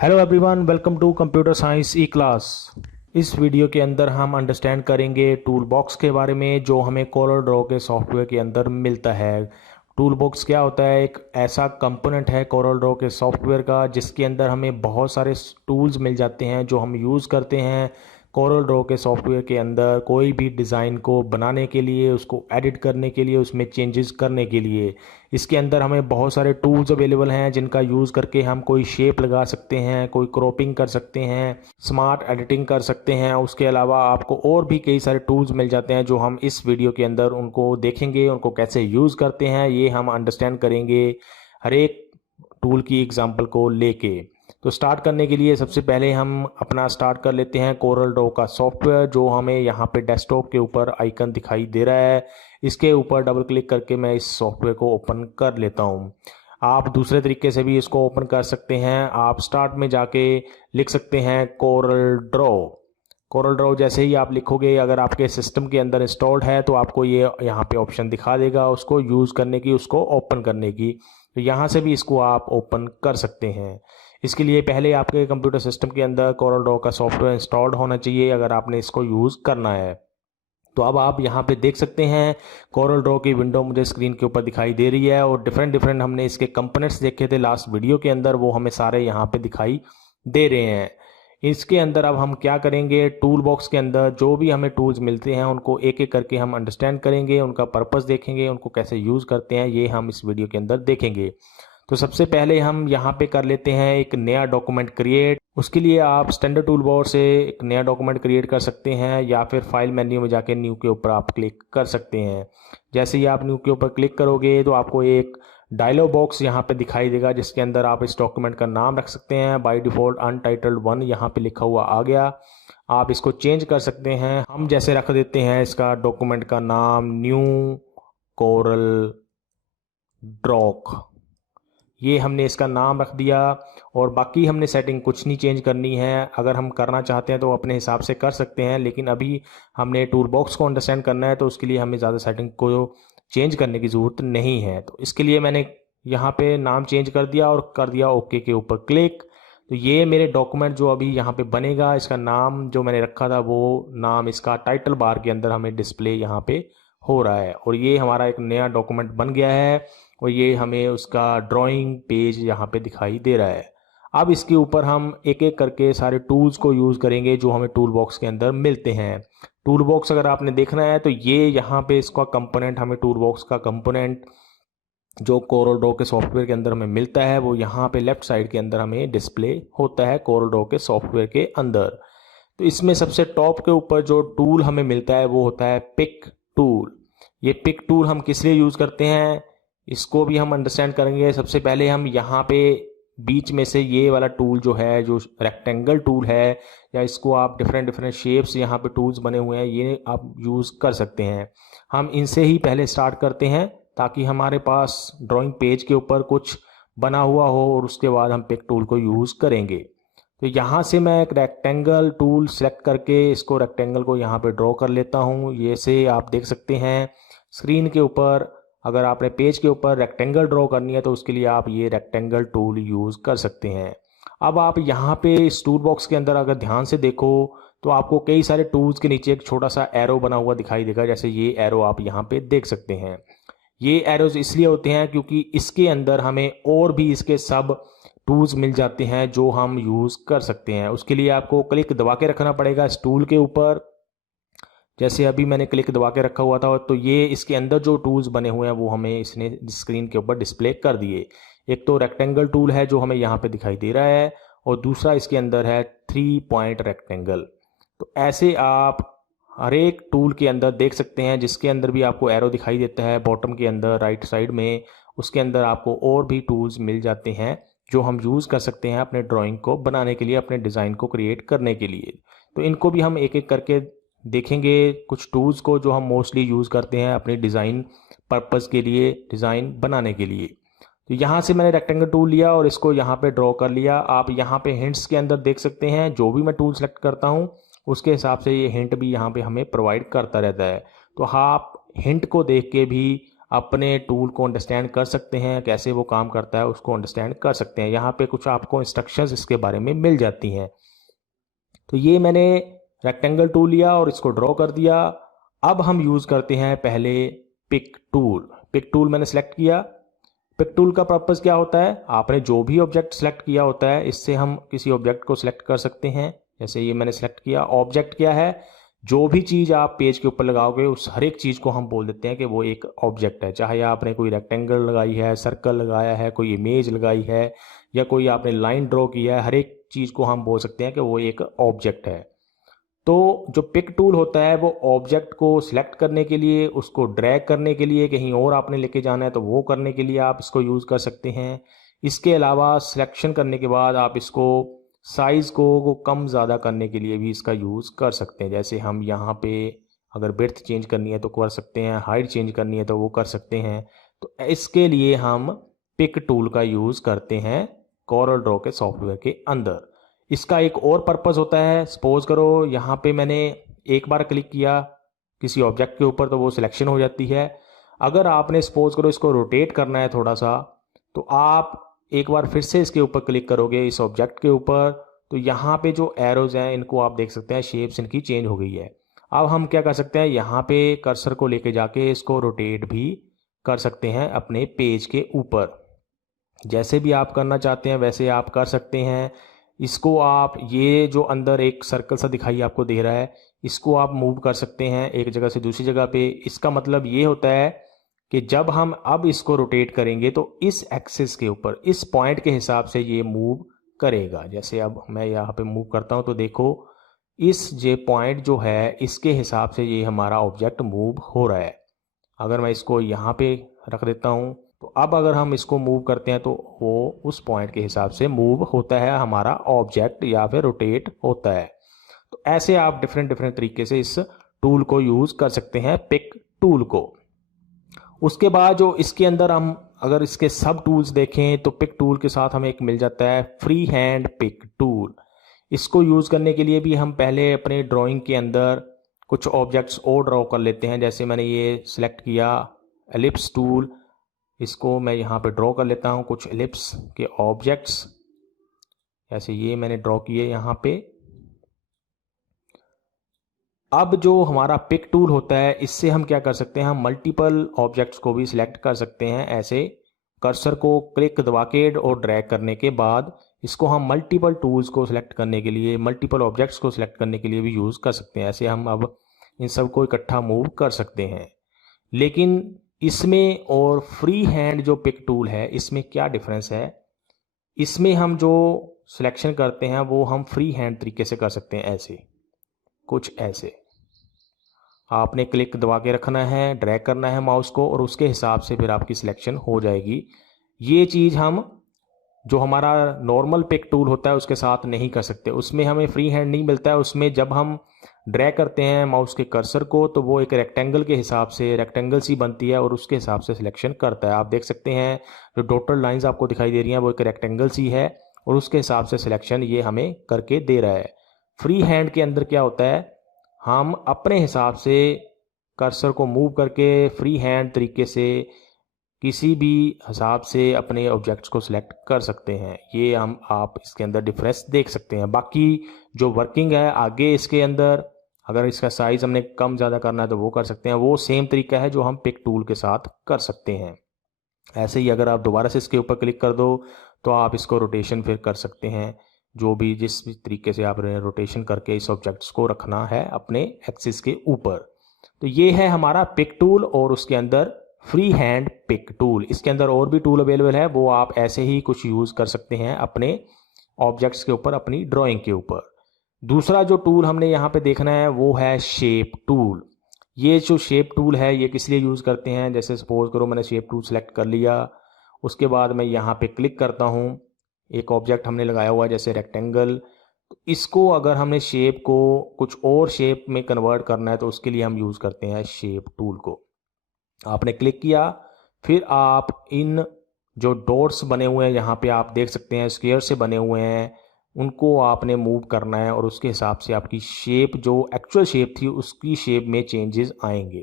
Hello everyone, welcome to computer science e class. इस video के अंदर हम अंडरस्टैंड करेंगे टूल बॉक्स के बारे में जो हमें कोरल ड्रॉ के सॉफ्टवेयर के अंदर मिलता है। टूल बॉक्स क्या होता है? एक ऐसा कंपोनेंट है कोरल ड्रॉ के सॉफ्टवेयर का जिसके अंदर हमें बहुत सारे टूल्स मिल जाते हैं जो हम यूज़ करते हैं कोरल ड्रॉ के सॉफ्टवेयर के अंदर कोई भी डिज़ाइन को बनाने के लिए, उसको एडिट करने के लिए, उसमें चेंजेस करने के लिए। इसके अंदर हमें बहुत सारे टूल्स अवेलेबल हैं जिनका यूज़ करके हम कोई शेप लगा सकते हैं, कोई क्रॉपिंग कर सकते हैं, स्मार्ट एडिटिंग कर सकते हैं। उसके अलावा आपको और भी कई सारे टूल्स मिल जाते हैं जो हम इस वीडियो के अंदर उनको देखेंगे, उनको कैसे यूज़ करते हैं ये हम अंडरस्टैंड करेंगे हर एक टूल की एग्जांपल को लेके। तो स्टार्ट करने के लिए सबसे पहले हम अपना स्टार्ट कर लेते हैं कोरल ड्रॉ का सॉफ्टवेयर जो हमें यहाँ पे डेस्कटॉप के ऊपर आइकन दिखाई दे रहा है। इसके ऊपर डबल क्लिक करके मैं इस सॉफ्टवेयर को ओपन कर लेता हूँ। आप दूसरे तरीके से भी इसको ओपन कर सकते हैं। आप स्टार्ट में जाके लिख सकते हैं कोरल ड्रॉ। कोरल ड्रॉ जैसे ही आप लिखोगे, अगर आपके सिस्टम के अंदर इंस्टॉल्ड है तो आपको ये यहाँ पे ऑप्शन दिखा देगा उसको यूज़ करने की, उसको ओपन करने की। तो यहाँ से भी इसको आप ओपन कर सकते हैं। इसके लिए पहले आपके कंप्यूटर सिस्टम के अंदर कोरल ड्रॉ का सॉफ्टवेयर इंस्टॉल्ड होना चाहिए अगर आपने इसको यूज़ करना है। तो अब आप यहाँ पे देख सकते हैं कोरल ड्रॉ की विंडो मुझे स्क्रीन के ऊपर दिखाई दे रही है और डिफरेंट हमने इसके कंपोनेंट्स देखे थे लास्ट वीडियो के अंदर, वो हमें सारे यहाँ पे दिखाई दे रहे हैं। इसके अंदर अब हम क्या करेंगे, टूल बॉक्स के अंदर जो भी हमें टूल्स मिलते हैं उनको एक एक करके हम अंडरस्टैंड करेंगे, उनका पर्पस देखेंगे, उनको कैसे यूज़ करते हैं ये हम इस वीडियो के अंदर देखेंगे। तो सबसे पहले हम यहाँ पे कर लेते हैं एक नया डॉक्यूमेंट क्रिएट। उसके लिए आप स्टैंडर्ड टूल बार से एक नया डॉक्यूमेंट क्रिएट कर सकते हैं या फिर फाइल मेन्यू में जाके न्यू के ऊपर आप क्लिक कर सकते हैं। जैसे ही आप न्यू के ऊपर क्लिक करोगे तो आपको एक डायलॉग बॉक्स यहाँ पे दिखाई देगा जिसके अंदर आप इस डॉक्यूमेंट का नाम रख सकते हैं। बाय डिफ़ॉल्ट अनटाइटल्ड 1 यहाँ पे लिखा हुआ आ गया। आप इसको चेंज कर सकते हैं। हम जैसे रख देते हैं इसका डॉक्यूमेंट का नाम न्यू कोरल ड्रॉक, ये हमने इसका नाम रख दिया। और बाकी हमने सेटिंग कुछ नहीं चेंज करनी है। अगर हम करना चाहते हैं तो अपने हिसाब से कर सकते हैं, लेकिन अभी हमने टूल बॉक्स को अंडरस्टैंड करना है तो उसके लिए हमें ज़्यादा सेटिंग को चेंज करने की ज़रूरत नहीं है। तो इसके लिए मैंने यहाँ पे नाम चेंज कर दिया और कर दिया ओके के ऊपर क्लिक। तो ये मेरे डॉक्यूमेंट जो अभी यहाँ पे बनेगा, इसका नाम जो मैंने रखा था वो नाम इसका टाइटल बार के अंदर हमें डिस्प्ले यहाँ पे हो रहा है और ये हमारा एक नया डॉक्यूमेंट बन गया है और ये हमें उसका ड्राइंग पेज यहाँ पे दिखाई दे रहा है। अब इसके ऊपर हम एक एक करके सारे टूल्स को यूज़ करेंगे जो हमें टूल बॉक्स के अंदर मिलते हैं। टूल बॉक्स अगर आपने देखना है तो ये यहाँ पे इसका कंपोनेंट, हमें टूल बॉक्स का कंपोनेंट जो कोरल ड्रॉ के सॉफ्टवेयर के अंदर हमें मिलता है वो यहाँ पे लेफ्ट साइड के अंदर हमें डिस्प्ले होता है कोरल ड्रॉ के सॉफ्टवेयर के अंदर। तो इसमें सबसे टॉप के ऊपर जो टूल हमें मिलता है वो होता है पिक टूल। ये पिक टूल हम किस लिए यूज़ करते हैं इसको भी हम अंडरस्टैंड करेंगे। सबसे पहले हम यहाँ पे बीच में से ये वाला टूल जो है, जो रेक्टेंगल टूल है, या इसको आप डिफरेंट शेप्स यहाँ पे टूल्स बने हुए हैं ये आप यूज़ कर सकते हैं। हम इनसे ही पहले स्टार्ट करते हैं ताकि हमारे पास ड्राइंग पेज के ऊपर कुछ बना हुआ हो और उसके बाद हम पिक टूल को यूज़ करेंगे। तो यहाँ से मैं एक रेक्टेंगल टूल सेलेक्ट करके इसको रेक्टेंगल को यहाँ पे ड्रॉ कर लेता हूँ। ये से आप देख सकते हैं स्क्रीन के ऊपर। अगर आपने पेज के ऊपर रेक्टेंगल ड्रॉ करनी है तो उसके लिए आप ये रेक्टेंगल टूल यूज़ कर सकते हैं। अब आप यहाँ पे इस टूल बॉक्स के अंदर अगर ध्यान से देखो तो आपको कई सारे टूल्स के नीचे एक छोटा सा एरो बना हुआ दिखाई देगा। जैसे ये एरो आप यहाँ पे देख सकते हैं। ये एरोज इसलिए होते हैं क्योंकि इसके अंदर हमें और भी इसके सब टूल्स मिल जाते हैं जो हम यूज़ कर सकते हैं। उसके लिए आपको क्लिक दबा के रखना पड़ेगा इस टूल के ऊपर। जैसे अभी मैंने क्लिक दबा के रखा हुआ था तो ये इसके अंदर जो टूल्स बने हुए हैं वो हमें इसने स्क्रीन के ऊपर डिस्प्ले कर दिए। एक तो रेक्टेंगल टूल है जो हमें यहाँ पे दिखाई दे रहा है और दूसरा इसके अंदर है 3 पॉइंट रेक्टेंगल। तो ऐसे आप हर एक टूल के अंदर देख सकते हैं जिसके अंदर भी आपको एरो दिखाई देता है बॉटम के अंदर राइट साइड में, उसके अंदर आपको और भी टूल्स मिल जाते हैं जो हम यूज़ कर सकते हैं अपने ड्राइंग को बनाने के लिए, अपने डिज़ाइन को क्रिएट करने के लिए। तो इनको भी हम एक एक करके देखेंगे, कुछ टूल्स को जो हम मोस्टली यूज़ करते हैं अपने डिज़ाइन पर्पस के लिए, डिज़ाइन बनाने के लिए। तो यहाँ से मैंने रेक्टेंगल टूल लिया और इसको यहाँ पे ड्रॉ कर लिया। आप यहाँ पे हिंट्स के अंदर देख सकते हैं जो भी मैं टूल सेलेक्ट करता हूँ उसके हिसाब से ये हिंट भी यहाँ पे हमें प्रोवाइड करता रहता है। तो आप हिंट को देख के भी अपने टूल को अंडरस्टैंड कर सकते हैं, कैसे वो काम करता है उसको अंडरस्टैंड कर सकते हैं। यहाँ पे कुछ आपको इंस्ट्रक्शंस इसके बारे में मिल जाती हैं। तो ये मैंने रेक्टेंगल टूल लिया और इसको ड्रॉ कर दिया। अब हम यूज़ करते हैं पहले पिक टूल। पिक टूल मैंने सेलेक्ट किया। पिक टूल का पर्पज़ क्या होता है, आपने जो भी ऑब्जेक्ट सेलेक्ट किया होता है इससे हम किसी ऑब्जेक्ट को सिलेक्ट कर सकते हैं। जैसे ये मैंने सेलेक्ट किया। ऑब्जेक्ट क्या है, जो भी चीज़ आप पेज के ऊपर लगाओगे उस हर एक चीज़ को हम बोल देते हैं कि वो एक ऑब्जेक्ट है। चाहे आपने कोई रेक्टेंगल लगाई है, सर्कल लगाया है, कोई इमेज लगाई है या कोई आपने लाइन ड्रॉ किया है, हर एक चीज़ को हम बोल सकते हैं कि वो एक ऑब्जेक्ट है। तो जो पिक टूल होता है वो ऑब्जेक्ट को सिलेक्ट करने के लिए, उसको ड्रैग करने के लिए, कहीं और आपने लेके जाना है तो वो करने के लिए आप इसको यूज़ कर सकते हैं। इसके अलावा सिलेक्शन करने के बाद आप इसको साइज़ को कम ज़्यादा करने के लिए भी इसका यूज़ कर सकते हैं। जैसे हम यहाँ पे अगर विड्थ चेंज करनी है तो कर सकते हैं, हाइट चेंज करनी है तो वो कर सकते हैं। तो इसके लिए हम पिक टूल का यूज़ करते हैं कोरल ड्रॉ के सॉफ्टवेयर के अंदर। इसका एक और पर्पज़ होता है, सपोज करो यहाँ पे मैंने एक बार क्लिक किया किसी ऑब्जेक्ट के ऊपर तो वो सिलेक्शन हो जाती है। अगर आपने सपोज करो इसको रोटेट करना है थोड़ा सा, तो आप एक बार फिर से इसके ऊपर क्लिक करोगे इस ऑब्जेक्ट के ऊपर, तो यहाँ पे जो एरोज हैं इनको आप देख सकते हैं, शेप्स इनकी चेंज हो गई है। अब हम क्या कर सकते हैं, यहाँ पे कर्सर को लेके जाके इसको रोटेट भी कर सकते हैं अपने पेज के ऊपर। जैसे भी आप करना चाहते हैं वैसे आप कर सकते हैं। इसको आप, ये जो अंदर एक सर्कल सा दिखाई आपको दे रहा है, इसको आप मूव कर सकते हैं एक जगह से दूसरी जगह पे। इसका मतलब ये होता है कि जब हम अब इसको रोटेट करेंगे तो इस एक्सिस के ऊपर, इस पॉइंट के हिसाब से ये मूव करेगा। जैसे अब मैं यहाँ पे मूव करता हूँ तो देखो इस जे पॉइंट जो है इसके हिसाब से ये हमारा ऑब्जेक्ट मूव हो रहा है। अगर मैं इसको यहाँ पे रख देता हूँ तो अब अगर हम इसको मूव करते हैं तो वो उस पॉइंट के हिसाब से मूव होता है हमारा ऑब्जेक्ट या फिर रोटेट होता है। तो ऐसे आप डिफरेंट डिफरेंट तरीके से इस टूल को यूज़ कर सकते हैं, पिक टूल को। उसके बाद जो इसके अंदर हम अगर इसके सब टूल्स देखें तो पिक टूल के साथ हमें एक मिल जाता है फ्री हैंड पिक टूल। इसको यूज़ करने के लिए भी हम पहले अपने ड्राइंग के अंदर कुछ ऑब्जेक्ट्स और ड्रॉ कर लेते हैं। जैसे मैंने ये सिलेक्ट किया एलिप्स टूल, इसको मैं यहाँ पे ड्रॉ कर लेता हूँ कुछ एलिप्स के ऑब्जेक्ट्स। ऐसे ये मैंने ड्रॉ किए यहाँ पे। अब जो हमारा पिक टूल होता है इससे हम क्या कर सकते हैं, हम मल्टीपल ऑब्जेक्ट्स को भी सिलेक्ट कर सकते हैं। ऐसे कर्सर को क्लिक दबा के और ड्रैग करने के बाद इसको हम मल्टीपल टूल्स को सिलेक्ट करने के लिए, मल्टीपल ऑब्जेक्ट्स को सिलेक्ट करने के लिए भी यूज़ कर सकते हैं। ऐसे हम अब इन सब को इकट्ठा मूव कर सकते हैं। लेकिन इसमें और फ्री हैंड जो पिक टूल है इसमें क्या डिफरेंस है, इसमें हम जो सिलेक्शन करते हैं वो हम फ्री हैंड तरीके से कर सकते हैं। ऐसे कुछ ऐसे आपने क्लिक दबा के रखना है, ड्रैग करना है माउस को और उसके हिसाब से फिर आपकी सिलेक्शन हो जाएगी। ये चीज़ हम जो हमारा नॉर्मल पिक टूल होता है उसके साथ नहीं कर सकते, उसमें हमें फ्री हैंड नहीं मिलता है। उसमें जब हम ड्रैग करते हैं माउस के कर्सर को तो वो एक रेक्टेंगल के हिसाब से, रेक्टेंगल सी बनती है और उसके हिसाब से सिलेक्शन करता है। आप देख सकते हैं जो डॉटेड लाइंस आपको दिखाई दे रही हैं वो एक रेक्टेंगल सी है और उसके हिसाब से सिलेक्शन ये हमें करके दे रहा है। फ्री हैंड के अंदर क्या होता है, हम अपने हिसाब से कर्सर को मूव करके फ्री हैंड तरीके से किसी भी हिसाब से अपने ऑब्जेक्ट्स को सिलेक्ट कर सकते हैं। ये आप इसके अंदर डिफरेंस देख सकते हैं। बाकी जो वर्किंग है आगे इसके अंदर, अगर इसका साइज़ हमने कम ज़्यादा करना है तो वो कर सकते हैं। वो सेम तरीका है जो हम पिक टूल के साथ कर सकते हैं। ऐसे ही अगर आप दोबारा से इसके ऊपर क्लिक कर दो तो आप इसको रोटेशन फिर कर सकते हैं। जो भी जिस भी तरीके से आपने रोटेशन करके इस ऑब्जेक्ट्स को रखना है अपने एक्सिस के ऊपर। तो ये है हमारा पिक टूल और उसके अंदर फ्री हैंड पिक टूल। इसके अंदर और भी टूल अवेलेबल है, वो आप ऐसे ही कुछ यूज़ कर सकते हैं अपने ऑब्जेक्ट्स के ऊपर, अपनी ड्राइंग के ऊपर। दूसरा जो टूल हमने यहाँ पे देखना है वो है शेप टूल। ये जो शेप टूल है ये किस लिए यूज़ करते हैं, जैसे सपोज करो मैंने शेप टूल सेलेक्ट कर लिया, उसके बाद मैं यहाँ पे क्लिक करता हूँ, एक ऑब्जेक्ट हमने लगाया हुआ है जैसे रेक्टेंगल, तो इसको अगर हमने शेप को कुछ और शेप में कन्वर्ट करना है तो उसके लिए हम यूज़ करते हैं शेप टूल को। आपने क्लिक किया, फिर आप इन जो डॉट्स बने हुए हैं यहाँ पे आप देख सकते हैं स्क्वायर से बने हुए हैं, उनको आपने मूव करना है और उसके हिसाब से आपकी शेप जो एक्चुअल शेप थी उसकी शेप में चेंजेस आएंगे।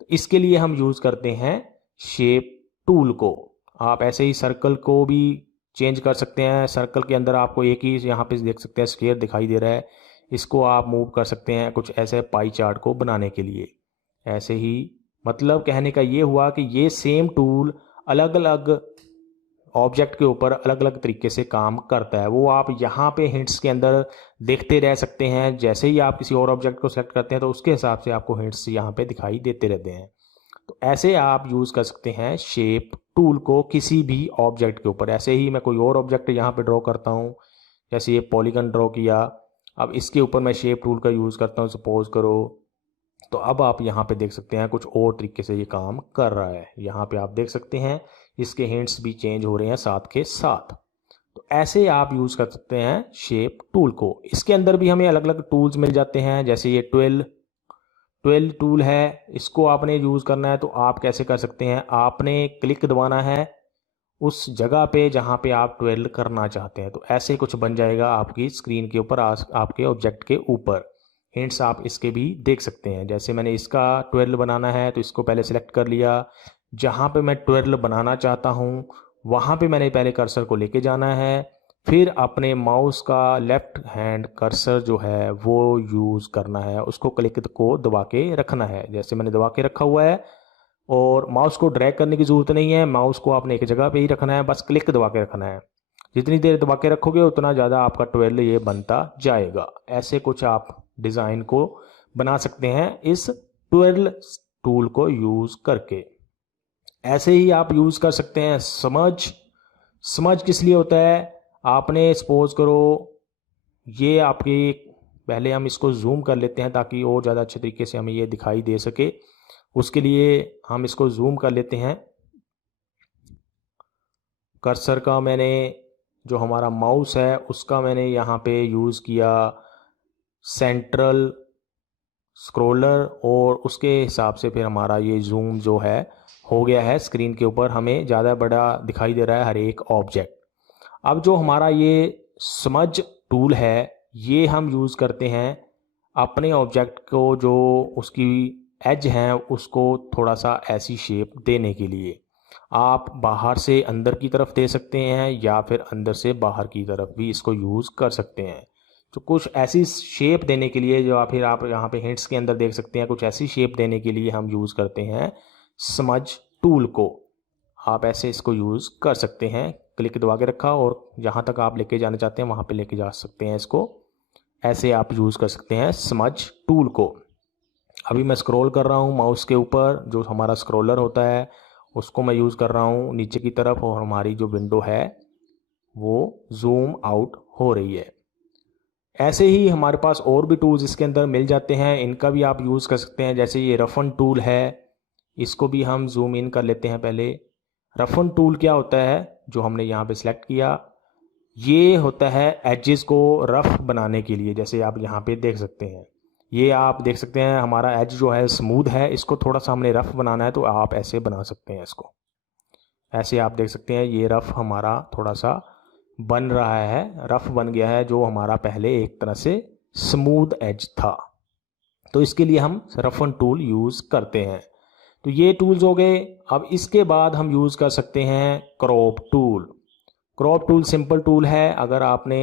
तो इसके लिए हम यूज़ करते हैं शेप टूल को। आप ऐसे ही सर्कल को भी चेंज कर सकते हैं। सर्कल के अंदर आपको एक ही यहाँ पे देख सकते हैं स्फीयर दिखाई दे रहा है, इसको आप मूव कर सकते हैं कुछ ऐसे पाई चार्ट को बनाने के लिए। ऐसे ही मतलब कहने का ये हुआ कि ये सेम टूल अलग अलग ऑब्जेक्ट के ऊपर अलग अलग तरीके से काम करता है। वो आप यहाँ पे हिंट्स के अंदर देखते रह सकते हैं। जैसे ही आप किसी और ऑब्जेक्ट को सेलेक्ट करते हैं तो उसके हिसाब से आपको हिंट्स यहाँ पे दिखाई देते रहते हैं। तो ऐसे आप यूज़ कर सकते हैं शेप टूल को किसी भी ऑब्जेक्ट के ऊपर। ऐसे ही मैं कोई और ऑब्जेक्ट यहाँ पे ड्रॉ करता हूँ, जैसे ये पॉलीगन ड्रॉ किया, अब इसके ऊपर मैं शेप टूल का यूज़ करता हूँ, सपोज करो। तो अब आप यहाँ पे देख सकते हैं कुछ और तरीके से ये काम कर रहा है। यहाँ पे आप देख सकते हैं इसके हिंट्स भी चेंज हो रहे हैं साथ के साथ। तो ऐसे आप यूज़ कर सकते हैं शेप टूल को। इसके अंदर भी हमें अलग अलग टूल्स मिल जाते हैं, जैसे ये 12 टूल है, इसको आपने यूज़ करना है तो आप कैसे कर सकते हैं, आपने क्लिक दबाना है उस जगह पे जहाँ पे आप 12 करना चाहते हैं। तो ऐसे कुछ बन जाएगा आपकी स्क्रीन के ऊपर, आपके ऑब्जेक्ट के ऊपर। हिंट्स आप इसके भी देख सकते हैं। जैसे मैंने इसका 12 बनाना है तो इसको पहले सेलेक्ट कर लिया। जहाँ पे मैं 12 बनाना चाहता हूँ वहाँ पे मैंने पहले कर्सर को लेके जाना है, फिर अपने माउस का लेफ्ट हैंड कर्सर जो है वो यूज़ करना है, उसको क्लिक को दबा के रखना है। जैसे मैंने दबा के रखा हुआ है, और माउस को ड्रैग करने की ज़रूरत नहीं है, माउस को आपने एक जगह पे ही रखना है, बस क्लिक दबा के रखना है। जितनी देर दबा के रखोगे उतना ज़्यादा आपका 12 ये बनता जाएगा। ऐसे कुछ आप डिज़ाइन को बना सकते हैं इस 12 टूल को यूज़ करके। ऐसे ही आप यूज़ कर सकते हैं समझ किस लिए होता है, आपने सपोज करो ये आपकी, पहले हम इसको जूम कर लेते हैं ताकि और ज़्यादा अच्छे तरीके से हमें ये दिखाई दे सके। उसके लिए हम इसको जूम कर लेते हैं। कर्सर का मैंने जो हमारा माउस है उसका मैंने यहाँ पे यूज़ किया सेंट्रल स्क्रॉलर, और उसके हिसाब से फिर हमारा ये जूम जो है हो गया है स्क्रीन के ऊपर, हमें ज़्यादा बड़ा दिखाई दे रहा है हर एक ऑब्जेक्ट। अब जो हमारा ये समझ टूल है ये हम यूज़ करते हैं अपने ऑब्जेक्ट को, जो उसकी एज हैं उसको थोड़ा सा ऐसी शेप देने के लिए। आप बाहर से अंदर की तरफ दे सकते हैं या फिर अंदर से बाहर की तरफ भी इसको यूज़ कर सकते हैं। तो कुछ ऐसी शेप देने के लिए, जो फिर आप यहाँ पे हिंट्स के अंदर देख सकते हैं, कुछ ऐसी शेप देने के लिए हम यूज़ करते हैं समझ टूल को। आप ऐसे इसको यूज़ कर सकते हैं, क्लिक दबा के रखा और जहाँ तक आप लेके जाना चाहते हैं वहाँ पे लेके जा सकते हैं इसको। ऐसे आप यूज़ कर सकते हैं समझ टूल को। अभी मैं स्क्रॉल कर रहा हूँ माउस के ऊपर, जो हमारा स्क्रॉलर होता है उसको मैं यूज़ कर रहा हूँ नीचे की तरफ, और हमारी जो विंडो है वो जूम आउट हो रही है। ऐसे ही हमारे पास और भी टूल्स इसके अंदर मिल जाते हैं, इनका भी आप यूज़ कर सकते हैं। जैसे ये रफन टूल है, इसको भी हम जूम इन कर लेते हैं पहले। रफन टूल क्या होता है, जो हमने यहाँ पे सिलेक्ट किया, ये होता है एजेस को रफ बनाने के लिए। जैसे आप यहाँ पे देख सकते हैं, ये आप देख सकते हैं हमारा एज जो है स्मूथ है, इसको थोड़ा सा हमने रफ बनाना है तो आप ऐसे बना सकते हैं इसको। ऐसे आप देख सकते हैं ये रफ हमारा थोड़ा सा बन रहा है, रफ बन गया है, जो हमारा पहले एक तरह से स्मूथ एज था। तो इसके लिए हम रफन टूल यूज़ करते हैं। तो ये टूल्स हो गए। अब इसके बाद हम यूज़ कर सकते हैं crop tool. Crop tool simple tool है। अगर आपने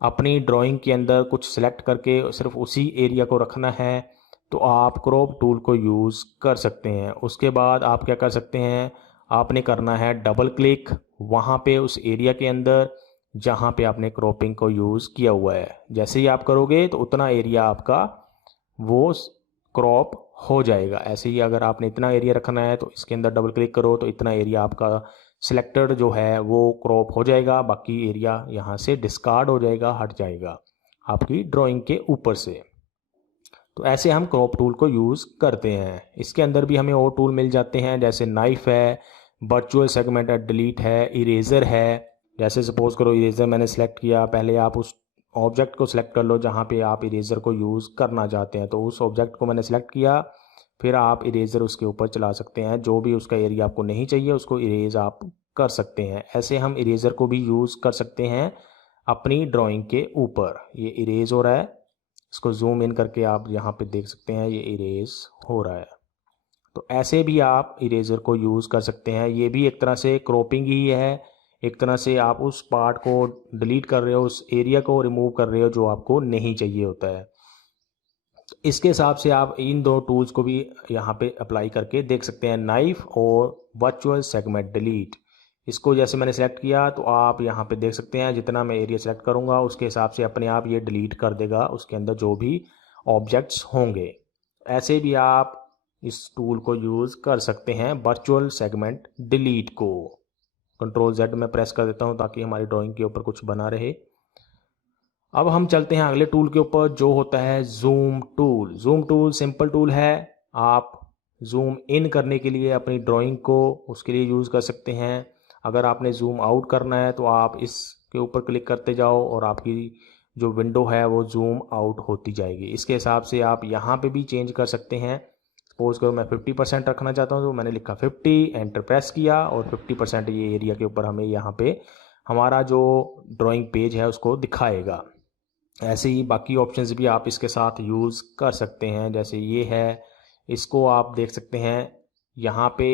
अपनी ड्राइंग के अंदर कुछ सेलेक्ट करके सिर्फ उसी एरिया को रखना है तो आप क्रॉप टूल को यूज़ कर सकते हैं। उसके बाद आप क्या कर सकते हैं, आपने करना है डबल क्लिक वहाँ पे उस एरिया के अंदर जहाँ पे आपने क्रॉपिंग को यूज़ किया हुआ है। जैसे ही आप करोगे तो उतना एरिया आपका वो क्रॉप हो जाएगा। ऐसे ही अगर आपने इतना एरिया रखना है तो इसके अंदर डबल क्लिक करो तो इतना एरिया आपका सिलेक्टेड जो है वो क्रॉप हो जाएगा, बाकी एरिया यहाँ से डिस्कार्ड हो जाएगा, हट जाएगा आपकी ड्राइंग के ऊपर से। तो ऐसे हम क्रॉप टूल को यूज़ करते हैं। इसके अंदर भी हमें और टूल मिल जाते हैं, जैसे नाइफ है, वर्चुअल सेगमेंट डिलीट है, इरेज़र है। जैसे सपोज करो इरेज़र मैंने सेलेक्ट किया, पहले आप उस ऑब्जेक्ट को सिलेक्ट कर लो जहाँ पे आप इरेज़र को यूज़ करना चाहते हैं। तो उस ऑब्जेक्ट को मैंने सेलेक्ट किया, फिर आप इरेज़र उसके ऊपर चला सकते हैं, जो भी उसका एरिया आपको नहीं चाहिए उसको इरेज आप कर सकते हैं। ऐसे हम इरेज़र को भी यूज़ कर सकते हैं अपनी ड्राइंग के ऊपर। ये इरेज हो रहा है, इसको जूम इन करके आप यहाँ पे देख सकते हैं ये इरेज हो रहा है। तो ऐसे भी आप इरेज़र को यूज़ कर सकते हैं। ये भी एक तरह से क्रॉपिंग ही है, एक तरह से आप उस पार्ट को डिलीट कर रहे हो, उस एरिया को रिमूव कर रहे हो जो आपको नहीं चाहिए होता है। इसके हिसाब से आप इन दो टूल्स को भी यहाँ पे अप्लाई करके देख सकते हैं, नाइफ और वर्चुअल सेगमेंट डिलीट। इसको जैसे मैंने सेलेक्ट किया तो आप यहाँ पे देख सकते हैं जितना मैं एरिया सेलेक्ट करूँगा उसके हिसाब से अपने आप ये डिलीट कर देगा उसके अंदर जो भी ऑब्जेक्ट्स होंगे। ऐसे भी आप इस टूल को यूज़ कर सकते हैं, वर्चुअल सेगमेंट डिलीट को। Ctrl Z मैं प्रेस कर देता हूँ ताकि हमारी ड्राइंग के ऊपर कुछ बना रहे। अब हम चलते हैं अगले टूल के ऊपर जो होता है zoom tool. Zoom tool simple tool है, आप जूम इन करने के लिए अपनी ड्राइंग को उसके लिए यूज़ कर सकते हैं। अगर आपने जूम आउट करना है तो आप इसके ऊपर क्लिक करते जाओ और आपकी जो विंडो है वो जूम आउट होती जाएगी। इसके हिसाब से आप यहाँ पे भी चेंज कर सकते हैं। सपोज करो मैं 50% रखना चाहता हूँ तो मैंने लिखा 50, एंटर प्रेस किया और 50% ये एरिया के ऊपर हमें यहाँ पे हमारा जो ड्राइंग पेज है उसको दिखाएगा। ऐसे ही बाकी ऑप्शंस भी आप इसके साथ यूज़ कर सकते हैं, जैसे ये है, इसको आप देख सकते हैं यहाँ पे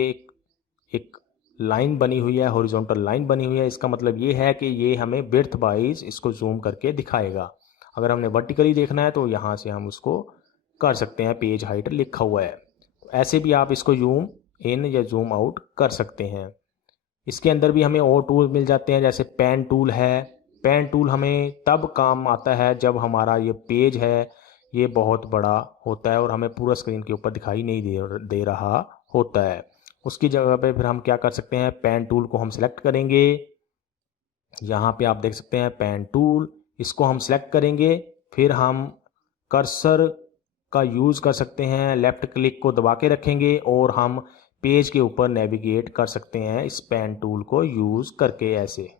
एक लाइन बनी हुई है, हॉरिजॉन्टल लाइन बनी हुई है। इसका मतलब ये है कि ये हमें विड्थ वाइज इसको जूम करके दिखाएगा। अगर हमने वर्टिकली देखना है तो यहाँ से हम उसको कर सकते हैं, पेज हाइट लिखा हुआ है। ऐसे भी आप इसको जूम इन या जूम आउट कर सकते हैं। इसके अंदर भी हमें और टूल मिल जाते हैं, जैसे पेन टूल है। पेन टूल हमें तब काम आता है जब हमारा ये पेज है ये बहुत बड़ा होता है और हमें पूरा स्क्रीन के ऊपर दिखाई नहीं दे रहा होता है। उसकी जगह पे फिर हम क्या कर सकते हैं, पेन टूल को हम सेलेक्ट करेंगे। यहाँ पे आप देख सकते हैं पेन टूल, इसको हम सेलेक्ट करेंगे। फिर हम कर्सर का यूज़ कर सकते हैं, लेफ़्ट क्लिक को दबा के रखेंगे और हम पेज के ऊपर नेविगेट कर सकते हैं इस पेन टूल को यूज़ करके। ऐसे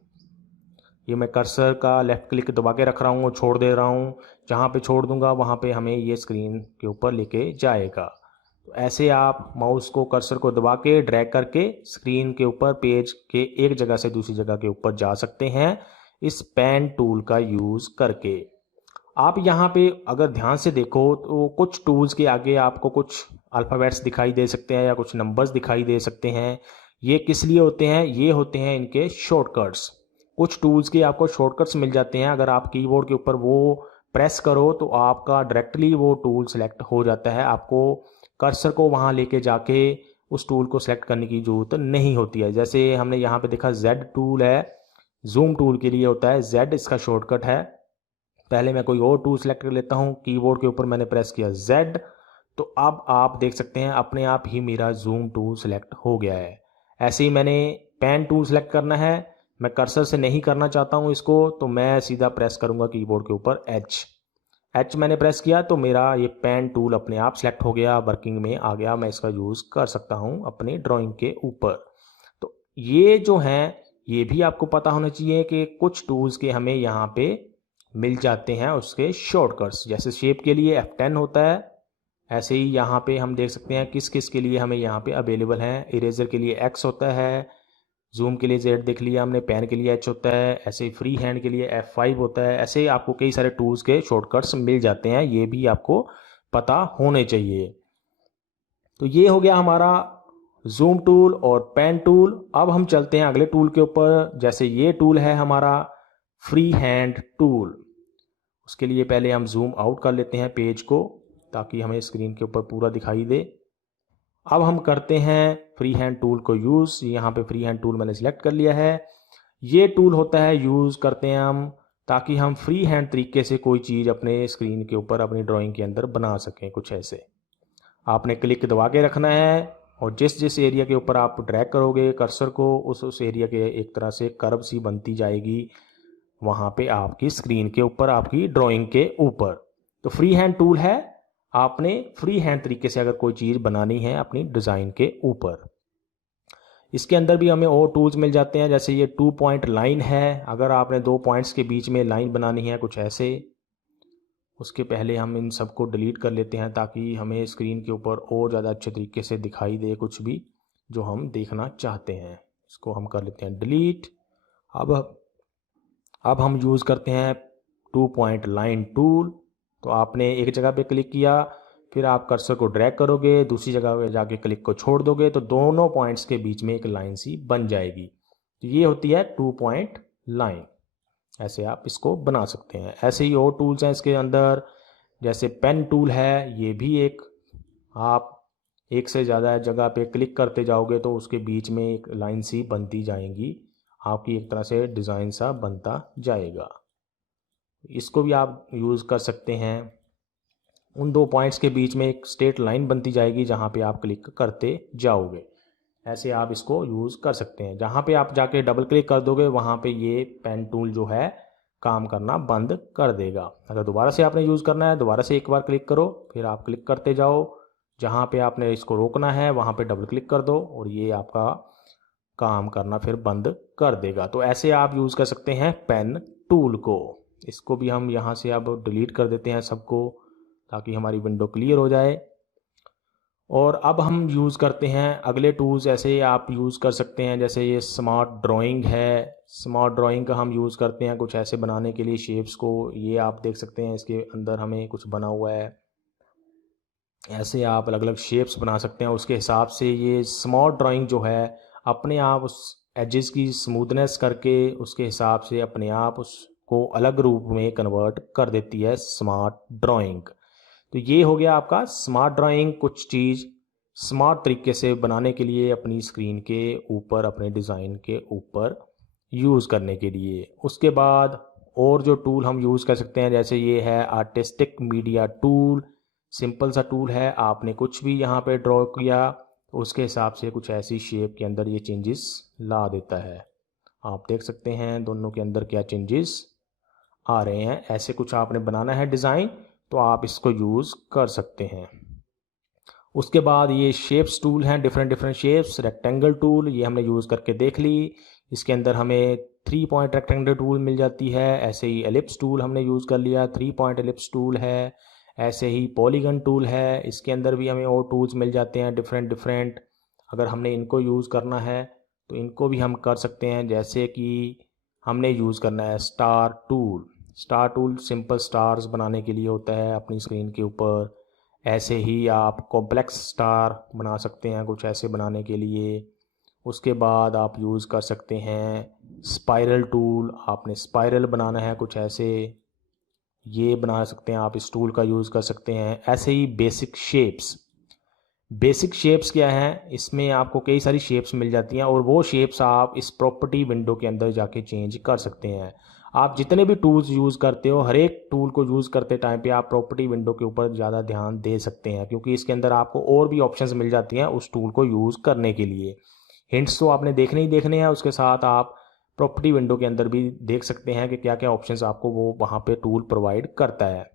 ये मैं कर्सर का लेफ़्ट क्लिक दबा के रख रहा हूँ और छोड़ दे रहा हूँ, जहाँ पे छोड़ दूँगा वहाँ पे हमें ये स्क्रीन के ऊपर लेके जाएगा। तो ऐसे आप माउस को कर्सर को दबा के ड्रैग करके स्क्रीन के ऊपर पेज के एक जगह से दूसरी जगह के ऊपर जा सकते हैं इस पेन टूल का यूज़ करके। आप यहाँ पे अगर ध्यान से देखो तो कुछ टूल्स के आगे आपको कुछ अल्फ़ाबेट्स दिखाई दे सकते हैं या कुछ नंबर्स दिखाई दे सकते हैं। ये किस लिए होते हैं, ये होते हैं इनके शॉर्टकट्स। कुछ टूल्स के आपको शॉर्टकट्स मिल जाते हैं, अगर आप कीबोर्ड के ऊपर वो प्रेस करो तो आपका डायरेक्टली वो टूल सेलेक्ट हो जाता है। आपको कर्सर को वहाँ लेके जाके उस टूल को सेलेक्ट करने की ज़रूरत नहीं होती है। जैसे हमने यहाँ पे देखा Z टूल है, जूम टूल के लिए होता है Z, इसका शॉर्टकट है। पहले मैं कोई और टूल सेलेक्ट कर लेता हूँ, कीबोर्ड के ऊपर मैंने प्रेस किया Z, तो अब आप देख सकते हैं अपने आप ही मेरा जूम टूल सेलेक्ट हो गया है। ऐसे ही मैंने पेन टूल सेलेक्ट करना है, मैं कर्सर से नहीं करना चाहता हूँ इसको, तो मैं सीधा प्रेस करूँगा कीबोर्ड के ऊपर H मैंने प्रेस किया तो मेरा ये पेन टूल अपने आप सेलेक्ट हो गया, वर्किंग में आ गया। मैं इसका यूज़ कर सकता हूँ अपने ड्राइंग के ऊपर। तो ये जो हैं ये भी आपको पता होना चाहिए कि कुछ टूल्स के हमें यहाँ पे मिल जाते हैं उसके शॉर्टकट्स। जैसे शेप के लिए F10 होता है, ऐसे ही यहाँ पे हम देख सकते हैं किस किस के लिए हमें यहाँ पे अवेलेबल हैं। इरेजर के लिए X होता है, जूम के लिए Z देख लिया हमने, पेन के लिए H होता है, ऐसे ही फ्री हैंड के लिए F5 होता है। ऐसे ही आपको कई सारे टूल्स के शॉर्टकट्स मिल जाते हैं, ये भी आपको पता होने चाहिए। तो ये हो गया हमारा जूम टूल और पेन टूल। अब हम चलते हैं अगले टूल के ऊपर, जैसे ये टूल है हमारा फ्री हैंड टूल। उसके लिए पहले हम जूम आउट कर लेते हैं पेज को ताकि हमें स्क्रीन के ऊपर पूरा दिखाई दे। अब हम करते हैं फ्री हैंड टूल को यूज़। यहाँ पे फ्री हैंड टूल मैंने सिलेक्ट कर लिया है। ये टूल होता है, यूज़ करते हैं हम ताकि हम फ्री हैंड तरीके से कोई चीज़ अपने स्क्रीन के ऊपर अपनी ड्राइंग के अंदर बना सकें। कुछ ऐसे आपने क्लिक दबा के रखना है और जिस जिस एरिया के ऊपर आप ड्रैग करोगे कर्सर को उस एरिया के एक तरह से कर्व सी बनती जाएगी वहाँ पे आपकी स्क्रीन के ऊपर, आपकी ड्राइंग के ऊपर। तो फ्री हैंड टूल है, आपने फ्री हैंड तरीके से अगर कोई चीज़ बनानी है अपनी डिज़ाइन के ऊपर। इसके अंदर भी हमें और टूल्स मिल जाते हैं, जैसे ये 2 पॉइंट लाइन है। अगर आपने 2 पॉइंट्स के बीच में लाइन बनानी है कुछ ऐसे, उसके पहले हम इन सबको डिलीट कर लेते हैं ताकि हमें स्क्रीन के ऊपर और ज़्यादा अच्छे तरीके से दिखाई दे कुछ भी जो हम देखना चाहते हैं। इसको हम कर लेते हैं डिलीट। अब हम यूज़ करते हैं 2 पॉइंट लाइन टूल। तो आपने एक जगह पे क्लिक किया, फिर आप कर्सर को ड्रैग करोगे, दूसरी जगह पे जाके क्लिक को छोड़ दोगे तो दोनों पॉइंट्स के बीच में एक लाइन सी बन जाएगी। तो ये होती है 2 पॉइंट लाइन। ऐसे आप इसको बना सकते हैं। ऐसे ही और टूल्स हैं इसके अंदर, जैसे पेन टूल है, ये भी एक, आप एक से ज़्यादा जगह पे क्लिक करते जाओगे तो उसके बीच में एक लाइन सी बनती जाएंगी, आपकी एक तरह से डिज़ाइन सा बनता जाएगा। इसको भी आप यूज़ कर सकते हैं। उन दो पॉइंट्स के बीच में एक स्ट्रेट लाइन बनती जाएगी जहाँ पे आप क्लिक करते जाओगे। ऐसे आप इसको यूज़ कर सकते हैं। जहाँ पे आप जाके डबल क्लिक कर दोगे वहाँ पे ये पेन टूल जो है काम करना बंद कर देगा। अगर दोबारा से आपने यूज़ करना है, दोबारा से एक बार क्लिक करो, फिर आप क्लिक करते जाओ, जहाँ पे आपने इसको रोकना है वहाँ पे डबल क्लिक कर दो और ये आपका काम करना फिर बंद कर देगा। तो ऐसे आप यूज़ कर सकते हैं पेन टूल को। इसको भी हम यहाँ से अब डिलीट कर देते हैं सबको, ताकि हमारी विंडो क्लियर हो जाए। और अब हम यूज़ करते हैं अगले टूल्स। ऐसे आप यूज़ कर सकते हैं, जैसे ये स्मार्ट ड्राइंग है। स्मार्ट ड्राइंग का हम यूज़ करते हैं कुछ ऐसे बनाने के लिए शेप्स को। ये आप देख सकते हैं इसके अंदर हमें कुछ बना हुआ है। ऐसे आप अलग अलग शेप्स बना सकते हैं। उसके हिसाब से ये स्मार्ट ड्राइंग जो है अपने आप उस एजेस की स्मूथनेस करके उसके हिसाब से अपने आप उसको अलग रूप में कन्वर्ट कर देती है स्मार्ट ड्राइंग। तो ये हो गया आपका स्मार्ट ड्राइंग, कुछ चीज़ स्मार्ट तरीके से बनाने के लिए अपनी स्क्रीन के ऊपर, अपने डिज़ाइन के ऊपर यूज़ करने के लिए। उसके बाद और जो टूल हम यूज़ कर सकते हैं, जैसे ये है आर्टिस्टिक मीडिया टूल। सिंपल सा टूल है, आपने कुछ भी यहाँ पे ड्रॉ किया उसके हिसाब से कुछ ऐसी शेप के अंदर ये चेंजेस ला देता है। आप देख सकते हैं दोनों के अंदर क्या चेंजेस आ रहे हैं। ऐसे कुछ आपने बनाना है डिज़ाइन तो आप इसको यूज़ कर सकते हैं। उसके बाद ये शेप्स टूल हैं, different different shapes. Rectangle tool ये हमने यूज़ करके देख ली। इसके अंदर हमें 3 पॉइंट रेक्टेंगल टूल मिल जाती है। ऐसे ही एलिप्स टूल हमने यूज़ कर लिया, 3 पॉइंट एलिप्स टूल है। ऐसे ही पॉलीगन टूल है, इसके अंदर भी हमें और टूल्स मिल जाते हैं डिफरेंट डिफरेंट। अगर हमने इनको यूज़ करना है तो इनको भी हम कर सकते हैं। जैसे कि हमने यूज़ करना है star tool. Star tool simple stars बनाने के लिए होता है अपनी स्क्रीन के ऊपर। ऐसे ही आप कॉम्प्लेक्स स्टार बना सकते हैं कुछ ऐसे बनाने के लिए। उसके बाद आप यूज़ कर सकते हैं स्पाइरल टूल। आपने स्पाइरल बनाना है कुछ ऐसे, ये बना सकते हैं आप, इस टूल का यूज़ कर सकते हैं। ऐसे ही बेसिक शेप्स। बेसिक शेप्स क्या हैं, इसमें आपको कई सारी शेप्स मिल जाती हैं और वो शेप्स आप इस प्रॉपर्टी विंडो के अंदर जाके चेंज कर सकते हैं। आप जितने भी टूल्स यूज़ करते हो, हर एक टूल को यूज़ करते टाइम पे आप प्रॉपर्टी विंडो के ऊपर ज़्यादा ध्यान दे सकते हैं, क्योंकि इसके अंदर आपको और भी ऑप्शंस मिल जाती हैं उस टूल को यूज़ करने के लिए। हिंट्स तो आपने देखने ही देखने हैं, उसके साथ आप प्रॉपर्टी विंडो के अंदर भी देख सकते हैं कि क्या क्या ऑप्शंस आपको वो वहाँ पे टूल प्रोवाइड करता है।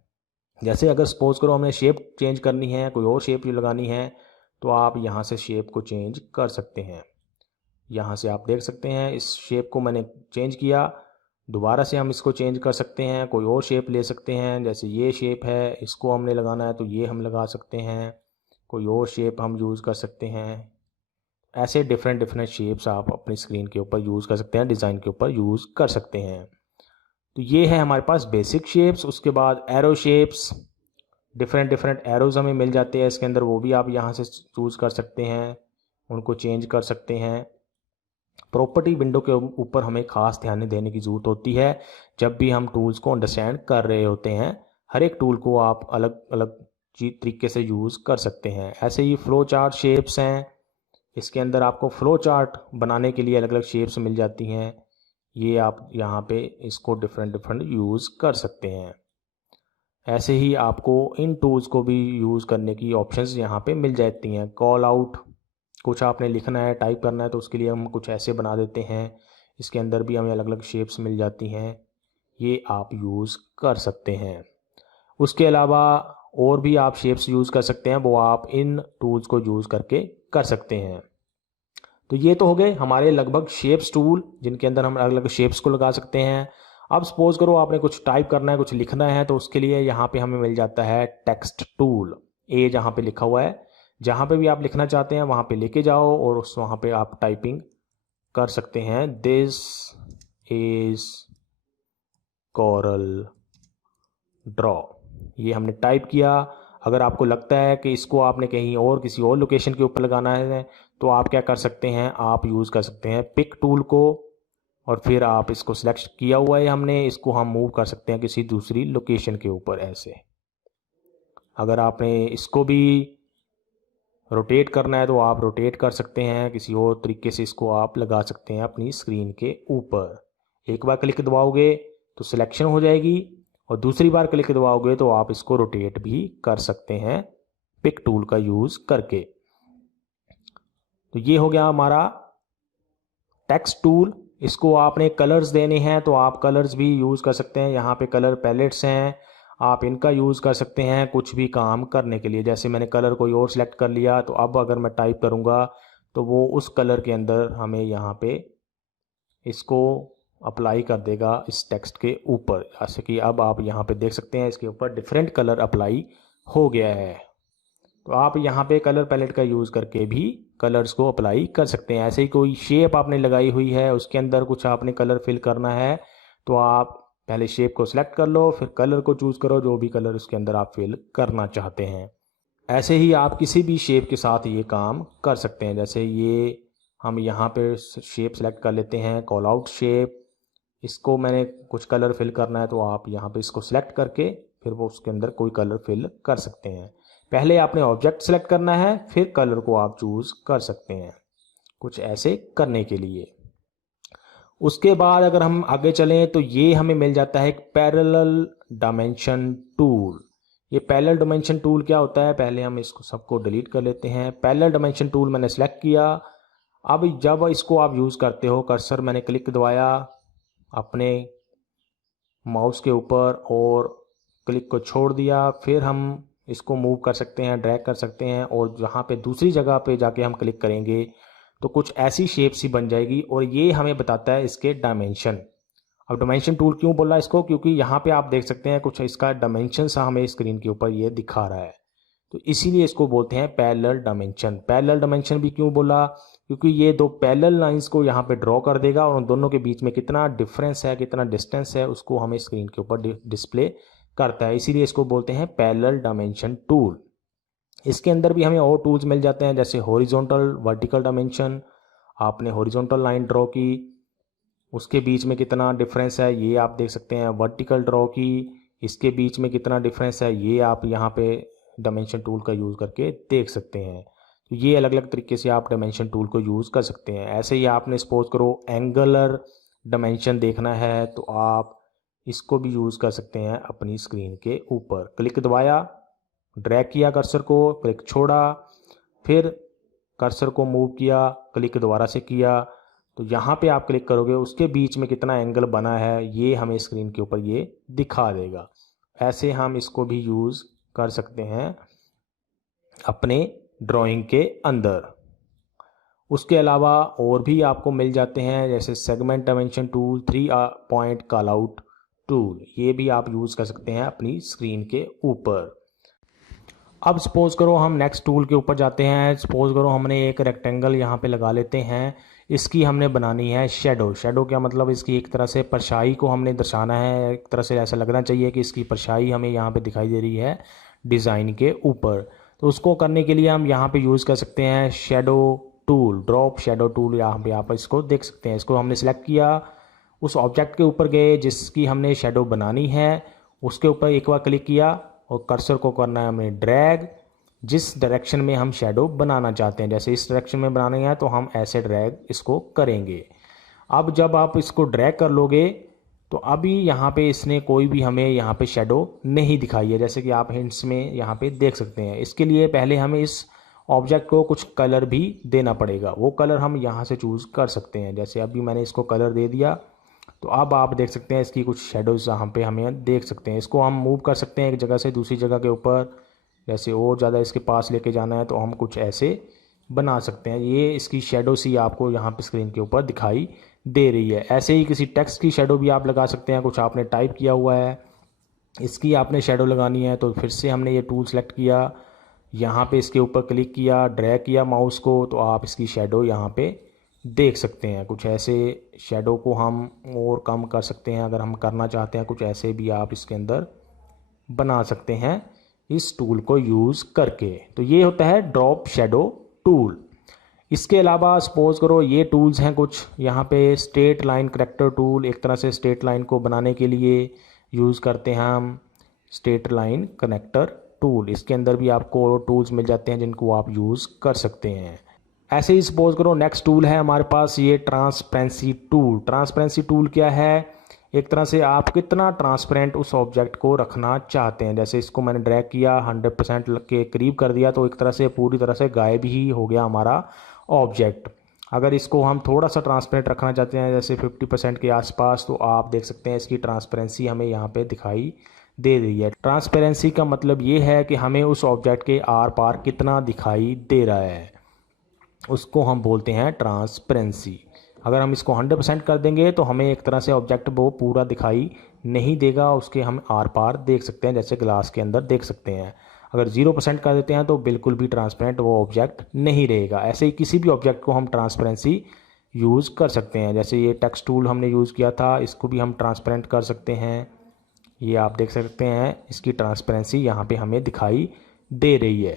जैसे अगर सपोज करो हमें शेप चेंज करनी है, कोई और शेप लगानी है, तो आप यहाँ से शेप को चेंज कर सकते हैं। यहाँ से आप देख सकते हैं इस शेप को मैंने चेंज किया, दोबारा से हम इसको चेंज कर सकते हैं, कोई और शेप ले सकते हैं। जैसे ये शेप है, इसको हमने लगाना है तो ये हम लगा सकते हैं, कोई और शेप हम यूज़ कर सकते हैं। ऐसे डिफरेंट डिफरेंट शेप्स आप अपनी स्क्रीन के ऊपर यूज़ कर सकते हैं, डिज़ाइन के यूज़ कर सकते हैं। तो ये है हमारे पास बेसिक शेप्स। उसके बाद arrow shapes, different different arrows हमें मिल जाते हैं इसके अंदर, वो भी आप यहाँ से चूज़ कर सकते हैं, उनको चेंज कर सकते हैं। प्रॉपर्टी विंडो के ऊपर हमें ख़ास ध्यान देने की ज़रूरत होती है जब भी हम टूल्स को अंडरस्टैंड कर रहे होते हैं। हर एक टूल को आप अलग अलग तरीके से यूज़ कर सकते हैं। ऐसे ही फ्लो चार्ट शेप्स हैं, इसके अंदर आपको फ्लो चार्ट बनाने के लिए अलग अलग शेप्स मिल जाती हैं। ये आप यहाँ पे इसको डिफरेंट डिफरेंट यूज़ कर सकते हैं। ऐसे ही आपको इन टूल्स को भी यूज़ करने की ऑप्शंस यहाँ पे मिल जाती हैं। कॉल आउट, कुछ आपने लिखना है, टाइप करना है, तो उसके लिए हम कुछ ऐसे बना देते हैं। इसके अंदर भी हमें अलग अलग शेप्स मिल जाती हैं, ये आप यूज़ कर सकते हैं। उसके अलावा और भी आप शेप्स यूज़ कर सकते हैं, वो आप इन टूल्स को यूज़ करके कर सकते हैं। तो ये तो हो गए हमारे लगभग शेप्स टूल, जिनके अंदर हम अलग अलग शेप्स को लगा सकते हैं। अब सपोज करो आपने कुछ टाइप करना है, कुछ लिखना है, तो उसके लिए यहाँ पे हमें मिल जाता है टेक्स्ट टूल। ए जहाँ पे लिखा हुआ है, जहाँ पे भी आप लिखना चाहते हैं वहाँ पे लेके जाओ और उस वहाँ पे आप टाइपिंग कर सकते हैं। दिस इज कोरल ड्रॉ, ये हमने टाइप किया। अगर आपको लगता है कि इसको आपने कहीं और किसी और लोकेशन के ऊपर लगाना है तो आप क्या कर सकते हैं, आप यूज़ कर सकते हैं पिक टूल को, और फिर आप इसको सिलेक्ट किया हुआ है हमने, इसको हम मूव कर सकते हैं किसी दूसरी लोकेशन के ऊपर ऐसे। अगर आपने इसको भी रोटेट करना है तो आप रोटेट कर सकते हैं, किसी और तरीके से इसको आप लगा सकते हैं अपनी स्क्रीन के ऊपर। एक बार क्लिक दबाओगे तो सिलेक्शन हो जाएगी, और दूसरी बार क्लिक दबाओगे तो आप इसको रोटेट भी कर सकते हैं पिक टूल का यूज़ करके। तो ये हो गया हमारा टेक्स्ट टूल। इसको आपने कलर्स देने हैं तो आप कलर्स भी यूज़ कर सकते हैं। यहाँ पे कलर पैलेट्स हैं, आप इनका यूज़ कर सकते हैं कुछ भी काम करने के लिए। जैसे मैंने कलर कोई और सिलेक्ट कर लिया, तो अब अगर मैं टाइप करूँगा तो वो उस कलर के अंदर हमें यहाँ पे इसको अप्लाई कर देगा इस टेक्स्ट के ऊपर। जैसे कि अब आप यहाँ पे देख सकते हैं इसके ऊपर डिफरेंट कलर अप्लाई हो गया है। तो आप यहाँ पे कलर पैलेट का यूज़ करके भी कलर्स को अप्लाई कर सकते हैं। ऐसे ही कोई शेप आपने लगाई हुई है, उसके अंदर कुछ आपने कलर फिल करना है, तो आप पहले शेप को सिलेक्ट कर लो, फिर कलर को चूज़ करो, जो भी कलर उसके अंदर आप फिल करना चाहते हैं। ऐसे ही आप किसी भी शेप के साथ ये काम कर सकते हैं। जैसे ये हम यहाँ पे शेप सेलेक्ट कर लेते हैं, कॉल आउट शेप। इसको मैंने कुछ कलर फिल करना है तो आप यहाँ पे इसको सिलेक्ट करके फिर वो उसके अंदर कोई कलर फिल कर सकते हैं। पहले आपने ऑब्जेक्ट सेलेक्ट करना है, फिर कलर को आप चूज़ कर सकते हैं कुछ ऐसे करने के लिए। उसके बाद अगर हम आगे चलें तो ये हमें मिल जाता है एक पैरेलल डायमेंशन टूल। ये पैरेलल डायमेंशन टूल क्या होता है, पहले हम इसको सबको डिलीट कर लेते हैं। पैरेलल डायमेंशन टूल मैंने सेलेक्ट किया। अब जब इसको आप यूज़ करते हो, कर्सर मैंने क्लिक दबाया अपने माउस के ऊपर और क्लिक को छोड़ दिया, फिर हम इसको मूव कर सकते हैं, ड्रैग कर सकते हैं, और जहाँ पे दूसरी जगह पे जाके हम क्लिक करेंगे तो कुछ ऐसी शेप सी बन जाएगी, और ये हमें बताता है इसके डायमेंशन। अब डायमेंशन टूल क्यों बोला इसको, क्योंकि यहाँ पे आप देख सकते हैं कुछ इसका डायमेंशन सा हमें स्क्रीन के ऊपर ये दिखा रहा है, तो इसीलिए इसको बोलते हैं पैरेलल डायमेंशन। पैरेलल डायमेंशन भी क्यों बोला, क्योंकि ये दो पैरेलल लाइंस को यहाँ पे ड्रॉ कर देगा, और उन दोनों के बीच में कितना डिफरेंस है, कितना डिस्टेंस है, उसको हमें स्क्रीन के ऊपर डिस्प्ले करता है। इसीलिए इसको बोलते हैं पैरेलल डायमेंशन टूल। इसके अंदर भी हमें और टूल्स मिल जाते हैं, जैसे हॉरिजॉन्टल वर्टिकल डायमेंशन। आपने हॉरिजॉन्टल लाइन ड्रॉ की, उसके बीच में कितना डिफरेंस है ये आप देख सकते हैं। वर्टिकल ड्रॉ की, इसके बीच में कितना डिफरेंस है ये आप यहाँ पे डायमेंशन टूल का यूज़ करके देख सकते हैं। तो ये अलग अलग तरीके से आप डायमेंशन टूल को यूज़ कर सकते हैं। ऐसे ही आपने सपोज करो एंगुलर डायमेंशन देखना है तो आप इसको भी यूज़ कर सकते हैं अपनी स्क्रीन के ऊपर। क्लिक दबाया, ड्रैग किया कर्सर को, क्लिक छोड़ा, फिर कर्सर को मूव किया, क्लिक दोबारा से किया, तो यहाँ पे आप क्लिक करोगे उसके बीच में कितना एंगल बना है ये हमें स्क्रीन के ऊपर ये दिखा देगा। ऐसे हम इसको भी यूज़ कर सकते हैं अपने ड्राइंग के अंदर। उसके अलावा और भी आपको मिल जाते हैं, जैसे segment dimension tool, 3 point call out tool, ये भी आप यूज़ कर सकते हैं अपनी स्क्रीन के ऊपर। अब सपोज़ करो हम नेक्स्ट टूल के ऊपर जाते हैं। सपोज़ करो हमने एक रेक्टेंगल यहाँ पे लगा लेते हैं, इसकी हमने बनानी है शेडो। शेडो क्या मतलब, इसकी एक तरह से परछाई को हमने दर्शाना है, एक तरह से ऐसा लगना चाहिए कि इसकी परछाई हमें यहाँ पे दिखाई दे रही है डिज़ाइन के ऊपर। तो उसको करने के लिए हम यहाँ पे यूज़ कर सकते हैं shadow tool, drop shadow tool. यहाँ पे आप इसको देख सकते हैं, इसको हमने सेलेक्ट किया, उस ऑब्जेक्ट के ऊपर गए जिसकी हमने शेडो बनानी है, उसके ऊपर एक बार क्लिक किया और कर्सर को करना है हमें ड्रैग, जिस डायरेक्शन में हम शेडो बनाना चाहते हैं। जैसे इस डायरेक्शन में बनानी है तो हम ऐसे ड्रैग इसको करेंगे। अब जब आप इसको ड्रैग कर लोगे तो अभी यहाँ पे इसने कोई भी हमें यहाँ पे शेडो नहीं दिखाई है, जैसे कि आप हिंट्स में यहाँ पे देख सकते हैं। इसके लिए पहले हमें इस ऑब्जेक्ट को कुछ कलर भी देना पड़ेगा, वो कलर हम यहाँ से चूज़ कर सकते हैं। जैसे अभी मैंने इसको कलर दे दिया, तो अब आप देख सकते हैं इसकी कुछ शेडोज़ यहाँ पे हमें देख सकते हैं। इसको हम मूव कर सकते हैं एक जगह से दूसरी जगह के ऊपर, जैसे और ज़्यादा इसके पास लेके जाना है तो हम कुछ ऐसे बना सकते हैं। ये इसकी शेडो सी आपको यहाँ पे स्क्रीन के ऊपर दिखाई दे रही है। ऐसे ही किसी टेक्स्ट की शेडो भी आप लगा सकते हैं, कुछ आपने टाइप किया हुआ है, इसकी आपने शेडो लगानी है, तो फिर से हमने ये टूल सेलेक्ट किया, यहाँ पे इसके ऊपर क्लिक किया, ड्रैग किया माउस को, तो आप इसकी शेडो यहाँ पे देख सकते हैं। कुछ ऐसे शेडो को हम और कम कर सकते हैं, अगर हम करना चाहते हैं कुछ ऐसे भी आप इसके अंदर बना सकते हैं इस टूल को यूज़ करके। तो ये होता है ड्रॉप शैडो टूल। इसके अलावा सपोज करो ये टूल्स हैं कुछ, यहाँ पे स्ट्रेट लाइन करेक्टर टूल, एक तरह से स्ट्रेट लाइन को बनाने के लिए यूज़ करते हैं हम स्ट्रेट लाइन कनेक्टर टूल। इसके अंदर भी आपको टूल्स मिल जाते हैं जिनको आप यूज़ कर सकते हैं। ऐसे ही सपोज करो नेक्स्ट टूल है हमारे पास ये ट्रांसपेरेंसी टूल। ट्रांसपेरेंसी टूल क्या है? एक तरह से आप कितना ट्रांसपेरेंट उस ऑब्जेक्ट को रखना चाहते हैं। जैसे इसको मैंने ड्रैग किया 100% के करीब कर दिया तो एक तरह से पूरी तरह से गायब ही हो गया हमारा ऑब्जेक्ट। अगर इसको हम थोड़ा सा ट्रांसपेरेंट रखना चाहते हैं जैसे 50% के आसपास, तो आप देख सकते हैं इसकी ट्रांसपेरेंसी हमें यहाँ पे दिखाई दे रही है। ट्रांसपेरेंसी का मतलब ये है कि हमें उस ऑब्जेक्ट के आर पार कितना दिखाई दे रहा है, उसको हम बोलते हैं ट्रांसपेरेंसी। अगर हम इसको 100% कर देंगे तो हमें एक तरह से ऑब्जेक्ट वो पूरा दिखाई नहीं देगा, उसके हम आर पार देख सकते हैं जैसे ग्लास के अंदर देख सकते हैं। अगर 0% कर देते हैं तो बिल्कुल भी ट्रांसपेरेंट वो ऑब्जेक्ट नहीं रहेगा। ऐसे ही किसी भी ऑब्जेक्ट को हम ट्रांसपेरेंसी यूज़ कर सकते हैं। जैसे ये टेक्स्ट टूल हमने यूज़ किया था, इसको भी हम ट्रांसपेरेंट कर सकते हैं। ये आप देख सकते हैं इसकी ट्रांसपेरेंसी यहाँ पे हमें दिखाई दे रही है।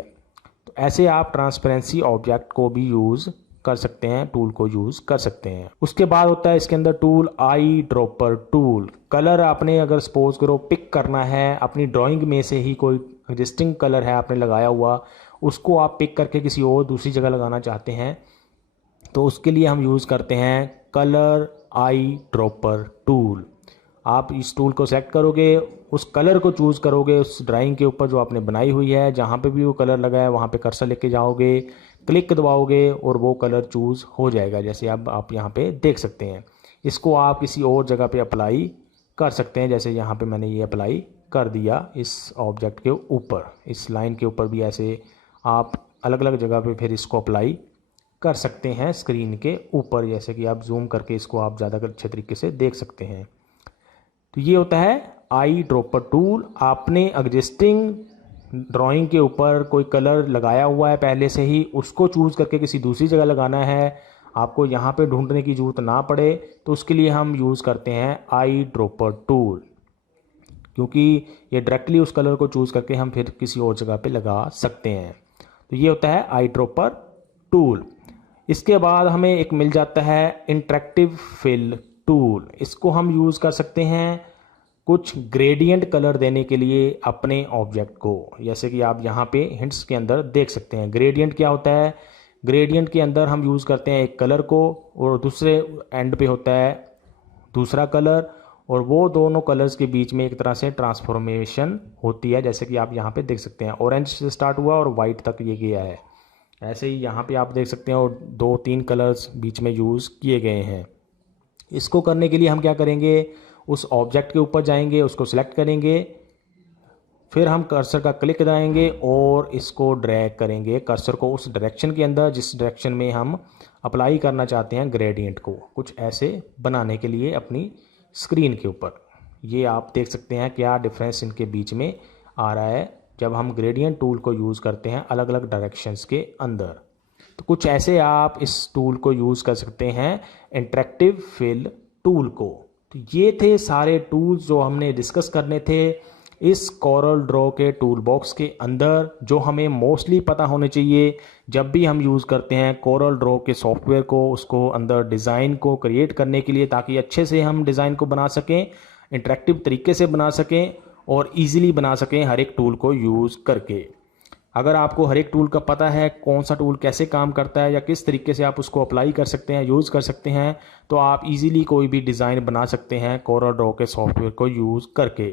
तो ऐसे आप ट्रांसपेरेंसी ऑब्जेक्ट को भी यूज़ कर सकते हैं, टूल को यूज़ कर सकते हैं। उसके बाद होता है इसके अंदर tool eye dropper tool. Colour आपने अगर सपोज करो पिक करना है अपनी ड्राइंग में से ही, कोई एग्जिस्टिंग कलर है आपने लगाया हुआ, उसको आप पिक करके किसी और दूसरी जगह लगाना चाहते हैं, तो उसके लिए हम यूज़ करते हैं कलर आई ड्रॉपर टूल। आप इस टूल को सेलेक्ट करोगे, उस कलर को चूज़ करोगे उस ड्राइंग के ऊपर जो आपने बनाई हुई है, जहाँ पे भी वो कलर लगा है वहाँ पे कर्सर लेके जाओगे, क्लिक दबाओगे और वो कलर चूज़ हो जाएगा। जैसे अब आप यहाँ पे देख सकते हैं। इसको आप किसी और जगह पे अप्लाई कर सकते हैं, जैसे यहाँ पे मैंने ये अप्लाई कर दिया इस ऑब्जेक्ट के ऊपर। इस लाइन के ऊपर भी ऐसे आप अलग अलग जगह पे फिर इसको अप्लाई कर सकते हैं स्क्रीन के ऊपर, जैसे कि आप जूम करके इसको आप ज़्यादा अच्छे तरीके से देख सकते हैं। तो ये होता है आई ड्रॉपर टूल। आपने एग्जिस्टिंग ड्राइंग के ऊपर कोई कलर लगाया हुआ है पहले से ही, उसको चूज़ करके किसी दूसरी जगह लगाना है, आपको यहाँ पे ढूंढने की ज़रूरत ना पड़े, तो उसके लिए हम यूज़ करते हैं आई ड्रॉपर टूल, क्योंकि ये डायरेक्टली उस कलर को चूज़ करके हम फिर किसी और जगह पे लगा सकते हैं। तो ये होता है आई ड्रॉपर टूल। इसके बाद हमें एक मिल जाता है इंटरेक्टिव फिल टूल। इसको हम यूज़ कर सकते हैं कुछ ग्रेडियंट कलर देने के लिए अपने ऑब्जेक्ट को, जैसे कि आप यहाँ पे हिंट्स के अंदर देख सकते हैं। ग्रेडियंट क्या होता है? ग्रेडियंट के अंदर हम यूज़ करते हैं एक कलर को और दूसरे एंड पे होता है दूसरा कलर, और वो दोनों कलर्स के बीच में एक तरह से ट्रांसफॉर्मेशन होती है, जैसे कि आप यहाँ पे देख सकते हैं। ऑरेंज से स्टार्ट हुआ और वाइट तक ये गया है। ऐसे ही यहाँ पे आप देख सकते हैं और 2-3 कलर्स बीच में यूज़ किए गए हैं। इसको करने के लिए हम क्या करेंगे, उस ऑब्जेक्ट के ऊपर जाएंगे, उसको सिलेक्ट करेंगे, फिर हम कर्सर का क्लिक दबाएंगे और इसको ड्रैग करेंगे कर्सर को उस डायरेक्शन के अंदर जिस डायरेक्शन में हम अप्लाई करना चाहते हैं ग्रेडियंट को, कुछ ऐसे बनाने के लिए अपनी स्क्रीन के ऊपर। ये आप देख सकते हैं क्या डिफरेंस इनके बीच में आ रहा है जब हम ग्रेडियंट टूल को यूज़ करते हैं अलग अलग डायरेक्शंस के अंदर। तो कुछ ऐसे आप इस टूल को यूज़ कर सकते हैं इंटरेक्टिव फिल टूल को। तो ये थे सारे टूल्स जो हमने डिस्कस करने थे इस कोरल ड्रॉ के टूल बॉक्स के अंदर, जो हमें मोस्टली पता होने चाहिए जब भी हम यूज़ करते हैं कोरल ड्रॉ के सॉफ्टवेयर को, उसको अंदर डिज़ाइन को क्रिएट करने के लिए, ताकि अच्छे से हम डिज़ाइन को बना सकें, इंटरेक्टिव तरीके से बना सकें और इजीली बना सकें हर एक टूल को यूज़ करके। अगर आपको हर एक टूल का पता है कौन सा टूल कैसे काम करता है या किस तरीके से आप उसको अप्लाई कर सकते हैं, यूज़ कर सकते हैं, तो आप इजीली कोई भी डिज़ाइन बना सकते हैं कोरल ड्रॉ के सॉफ्टवेयर को यूज़ करके।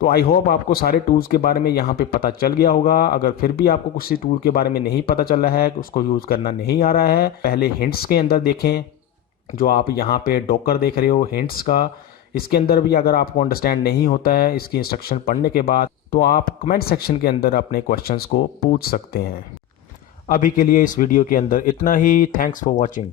तो आई होप आपको सारे टूल्स के बारे में यहाँ पे पता चल गया होगा। अगर फिर भी आपको किसी टूल के बारे में नहीं पता चल रहा है, उसको यूज़ करना नहीं आ रहा है, पहले हिंट्स के अंदर देखें, जो आप यहाँ पे डॉकर देख रहे हो हिंट्स का, इसके अंदर भी अगर आपको अंडरस्टैंड नहीं होता है इसकी इंस्ट्रक्शन पढ़ने के बाद, तो आप कमेंट सेक्शन के अंदर अपने क्वेश्चंस को पूछ सकते हैं। अभी के लिए इस वीडियो के अंदर इतना ही। Thanks for watching.